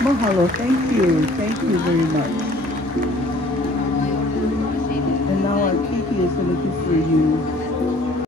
Mahalo, thank you very much. And now our Kiki is going to do for you